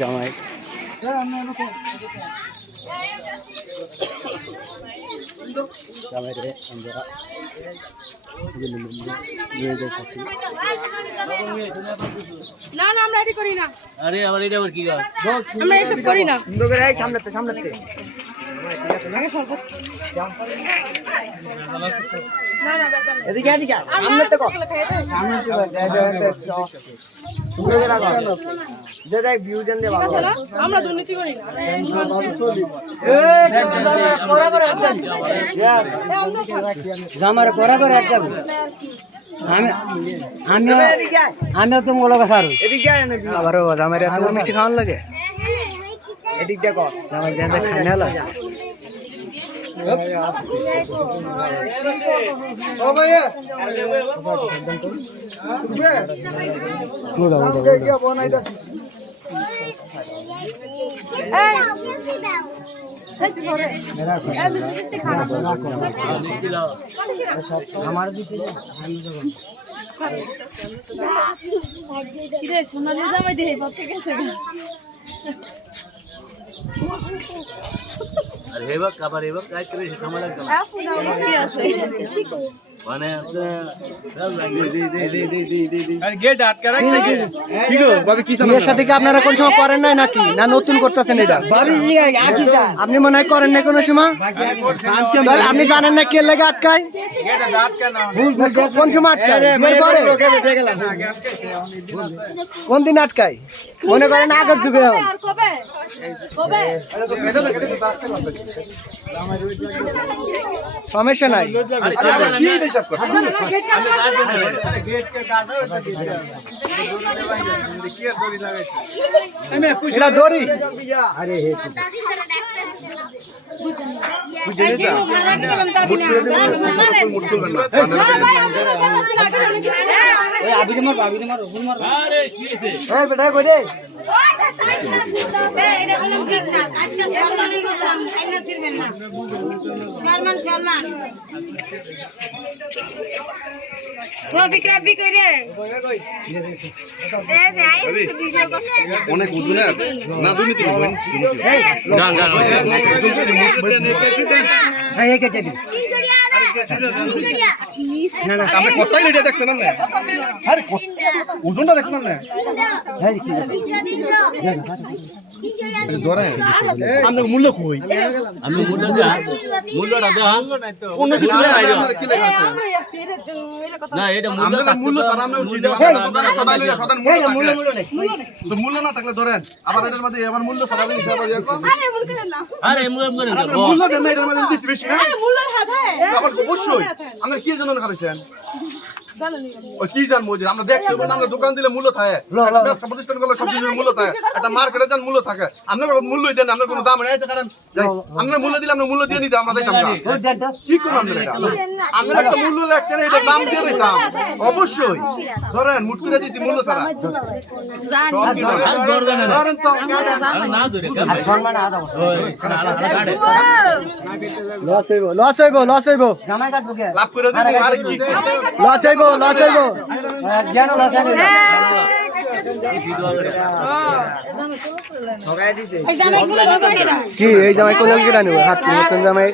জামাই জামাইরে আমরা নিয়ে যাচ্ছি। না না আমরা এটি করি না। আরে আবার এটা আবার কি গাছ? আমরা এসব করি না। সামলাতে সামলাতে এদিকে এদিকে সামলাতে কো সামলাতে ভিউ জান দে ভালো। আমরা দুর্নীতি করি না। জামারে পড়া করে একদম আমি তো মোলা কথা আবার জামারে এত মিষ্টি খাওয়ান লাগে এদিক দেখো জামাই দেন খাই না লাগে ও ভাইয়া মোলা মোলা কি বনাই দা আমার দিতে সোনালি জামাই দিয়ে পক্ষে গেছে। আর হেবাক আবার হেবাক কাজ করে সময় লাগবে না। কি আছে মানে বিয়ের সাথে কি আপনারা কোন সময় করেন নাই নাকি না নতুন করতেছেন এটা আপনি মনে হয় করেন না কোনো সময় আপনি জানেন না কে লেগে আটকায় কোন সময় আটকায় কোন দিন আটকায় মনে করেন আগের যুগে সমস্যা নাই দড়ি অনেক উঁচু না দুর্নীতি আপনি কোথায় রেডিয়া দেখছেন না আরে ওজনটা দেখছেন না ধরে আমরা মূল্য কই আমি মূল্যটা দেন কোনো কিছু না এটা আমরা মূল্য ছাড়া আমরা মূল্য না থাকলে ধরেন আবার এটার মধ্যে আবার মূল্য ছাড়া আরে মূল্য দেন না এটার মধ্যে দিছি বেশি না আবার অবশ্যই আমরা কি জন্য খাবেছেন ও কি জানবো যে আমরা দেখতে পাবো আমরা দোকান দিলে মূল্য থাকে ব্যবসা প্রতিষ্ঠান করলে সব জিনিসের মূল্য থাকে একটা মার্কেটে যান মূল্য থাকে আপনারা মূল্যই দেন আপনার কোনো দাম নেই কারণ আমরা মূল্য দিলে আমরা মূল্য দিয়ে নিতে আমরা দিতাম না ঠিক কোন আমরা একটা মূল্য লাগতে না এটা দাম দিয়ে দিতাম অবশ্যই ধরেন মুট করে দিছি মূল্য ছাড়া ধরেন তো না ধরে লস হইব লাভ করে দিবেন আর কি লস হইব জানো লস হইব কি এই জামাই কোন জামাই হাত নতুন জামাই